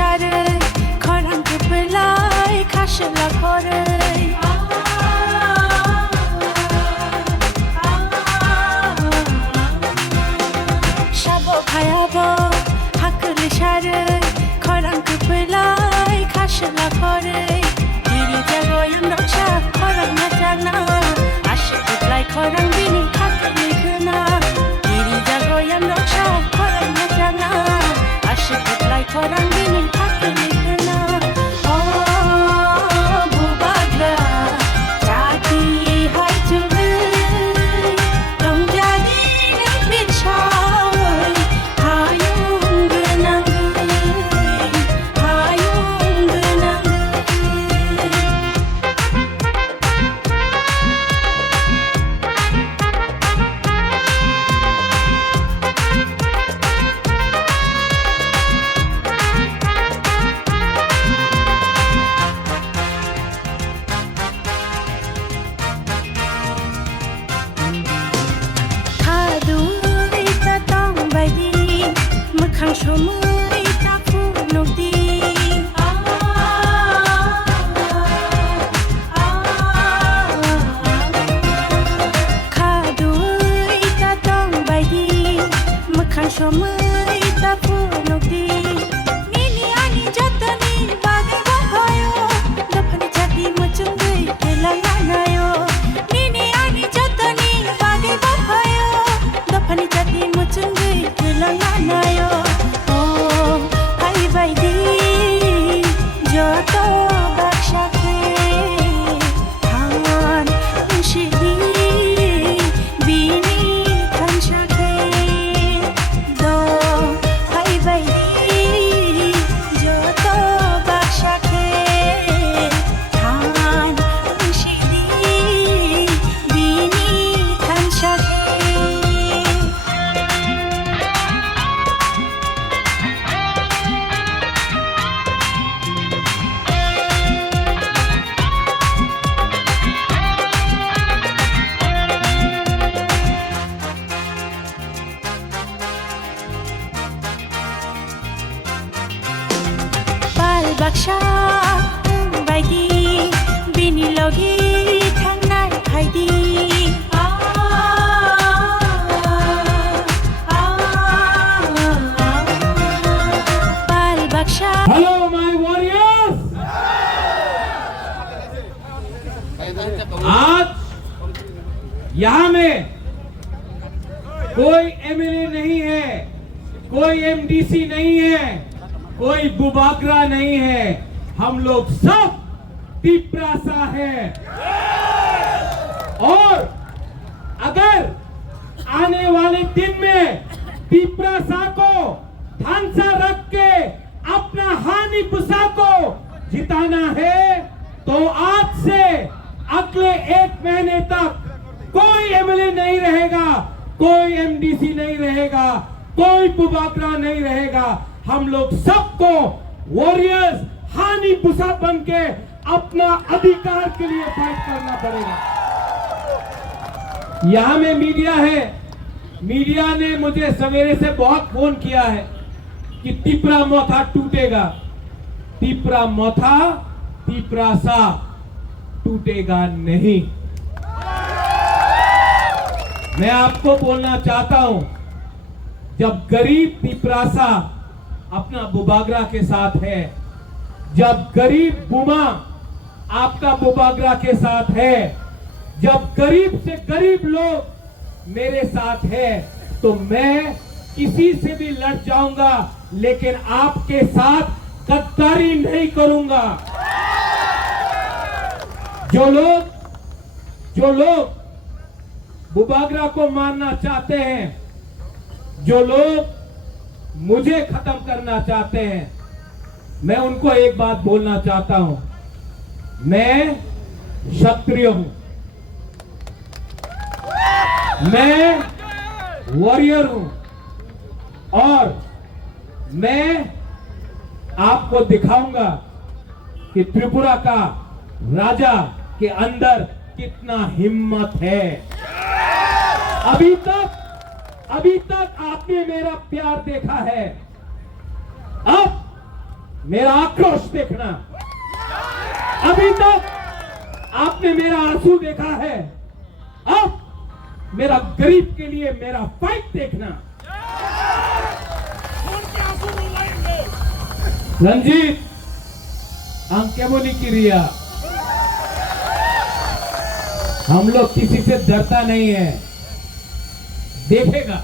사를 커랑 그플라이 가실라 거를 샤보 가야보 하크를 사를 커랑 그플라이 가실라 거를 이리 자고 양덕샤 커랑 나장나 아시 그플라이 커랑 비니 하크를 그나 이리 자고 양덕샤 커랑 나장나 아시 그플라이 커랑 비니 하크를 그나 부바그라 자기 하이투를 동자기를 비춰 하용 그난 하용 그난 가두리 따동 바이디 무캉 쇼무리 따푸 녹디 가두리 따동 바이디 무캉 쇼무리 따푸 녹디 니니 아니 졌더니 바게 봐요 너판이 자기 무증들 길러나요 니니 아니 졌더니 바게 봐요 너판이 자기 무증들 길러나요 바이바이디 저도 박샤케 강원 음식이 비니 간샤케 너 바이바이디 저도 박샤케 강원 음식이 비니 간샤케 발박샤 바이디 비닐로기 탕날 하이디 발박샤 Hello, my warriors! आज यहाँ में कोई एमएलए नहीं है, कोई एमडीसी नहीं है, कोई बुबागरा नहीं है, हम लोग सब तिपरासा है। और अगर आने वाले दिन में तिपरासा को थानसा रख के अपना हानि पुसा को जिताना है तो आज से अगले 1 महीने तक कोई एमएलए नहीं रहेगा, कोई एमडीसी नहीं रहेगा, कोई बुबागरा नहीं रहेगा। हम लोग सबको वॉरियर्स हानि पुसा बन के अपना अधिकार के लिए फाइट करना पड़ेगा। यहां में मीडिया है, मीडिया ने मुझे सवेरे से बहुत फोन किया है कि तिपरा मोथा टूटेगा। तिपरा मोथा तिपरासा टूटेगा नहीं। मैं आपको बोलना चाहता हूं, जब गरीब तिपरासा अपना बुबागरा के साथ है, जब गरीब बुमा आपका बुबागरा के साथ है, जब गरीब से गरीब लोग मेरे साथ है, तो मैं किसी से भी लड़ जाऊंगा, लेकिन आपके साथ गद्दारी नहीं करूंगा। जो लोग बुबागरा को मारना चाहते हैं, जो लोग मुझे खत्म करना चाहते हैं, मैं उनको एक बात बोलना चाहता हूं, मैं क्षत्रिय हूं, मैं वॉरियर हूं और मैं आपको दिखाऊंगा कि त्रिपुरा का राजा के अंदर कितना हिम्मत है। अभी तक आपने मेरा प्यार देखा है, मेरा आक्रोश देखना। अभी तक आपने मेरा आंसू देखा है, अब मेरा गरीब के लिए मेरा फाइट देखना। रंजीत अंकेमोनी की रिया, हम लोग किसी से डरता नहीं है। देखेगा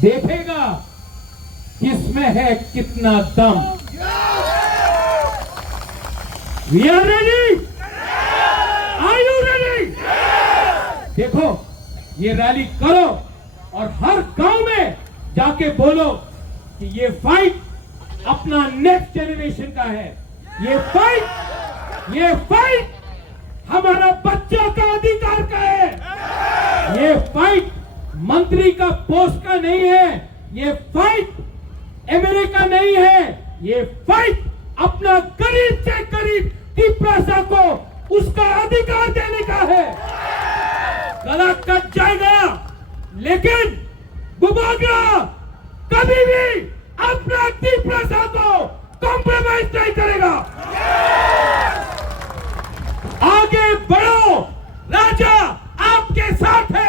देखेगा किसमें है कितना दम। We are ready, are you ready? देखो ये रैली करो और हर गांव में जाके बोलो कि ये फाइट अपना नेक्स्ट जनरेशन का है। ये फाइट हमारा बच्चों का अधिकार का है। ये फाइट मंत्री का पोस्ट का नहीं है, ये फाइट एमएलए का नहीं है, ये फाइट अपना गरीब से गरीब टिप्रासा को उसका अधिकार देने का है। गला कट जाएगा लेकिन बुबागरा कभी भी अपना टिप्रासा को कॉम्प्रोमाइज नहीं करेगा। आगे बढ़ो, राजा आपके साथ है।